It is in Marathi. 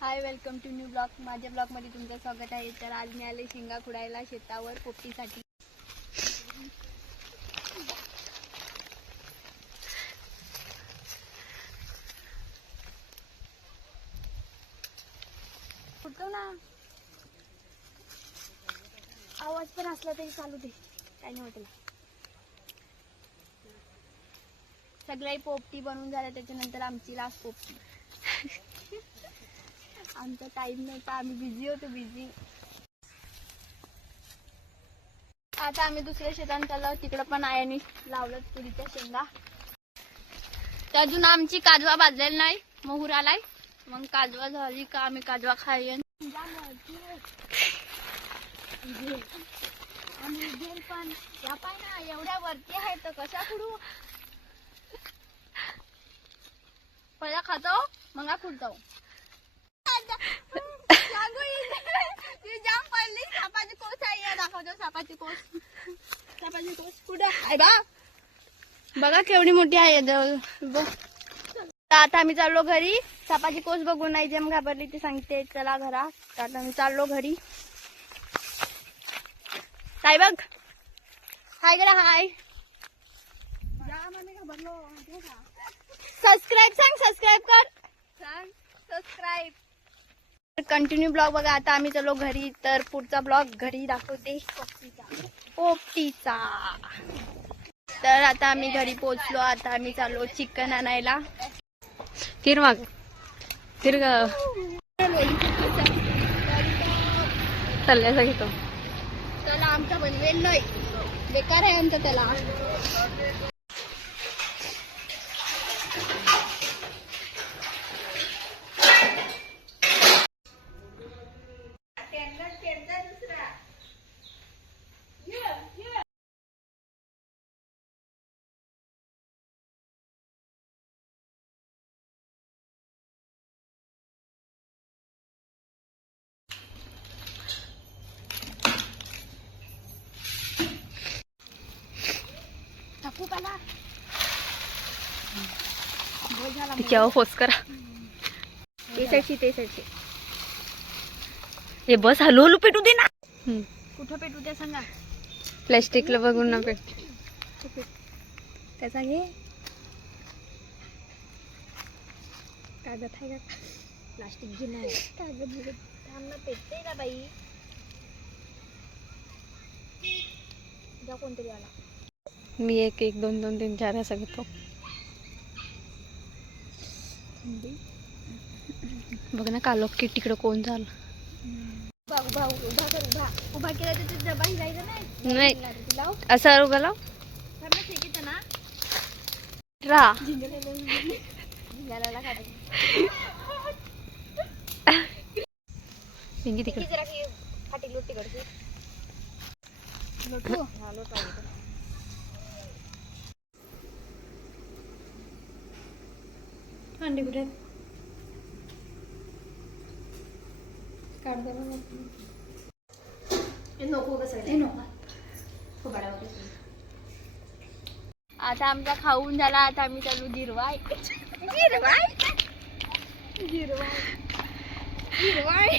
High, welcome to new blog. माझ्या ब्लॉगमध्ये तुमचं स्वागत आहे. तर आज मी आले शेंगा खुडायला शेतावर पोपटीसाठी. कुठं ना आवाज पण असला तरी चालू दे, काय नाही वाटलं. सगळे पोपटी बनवून झालं, त्याच्यानंतर आमची लास्ट पोपटी. आमचा टाइम नव्हता, आम्ही बिझी होतो. आता आम्ही दुसऱ्या शेतात चाललो, तिकडं पण आयानी लावलं तुरीच्या शेंगा. तर अजून आमची काजवा भाजलेली नाही, मोहूर आलाय. मग काजवा झाली का आम्ही काजवा खाईन. पण या पाय ना एवढ्या वरती आहे तर कशा खुडू. पहिला खातो मग खुडतो. जाम पडली सापाची कोस आहे, दाखवतो सापाची कोस. कुठं आहे बा, बघा केवढी मोठी आहे. आता आम्ही चाललो घरी. सापाची कोस बघून नाही जेम घाबरली ती सांगते चला घरा. तर आता आम्ही चाललो घरी. काय बघ, हाय करा, हाय. सबस्क्राईब सांग, सबस्क्राईब कर, सांग सबस्क्राईब. कंटिन्यू ब्लॉग बघा. आता आम्ही चाललो घरी, तर पुढचा ब्लॉग घरी दाखवते पोपटीचा. तर आता आम्ही घरी पोहोचलो. आता आम्ही चाललो चिकन आणायला. फिर मग फिर चालल्याचा घेतो. त्याला आमचा बनवेल नाही, बेकार आहे आमचा त्याला. तिच्यावर फोस करा. तेसायची हे बस हलू पेटू दे ना. कुठं पेटू त्या सांगा. प्लॅस्टिकला बघून ना पेट. त्याचा घे कागद आहे का, प्लास्टिक घे नाही, कागद थांबना पेटते ना बाई. जा कोणतरी आला. मी 1 1 2 2 3 4 असं घेतो. बघ ना कालो की तिकडं कोण झालं. उभा केला तर ते डबा हिलायचा नाही. लाव असं उभं लाव फेकीत ना रा. झिंगाला काढ तिकडे जरा की फाटी लोटी करते. लोटू हा लोटा अंडी कुठे काढ दे ना. नको कसं नको आता आमचा खाऊन झाला. आता आम्ही चालू जिरवाय. जिरवाय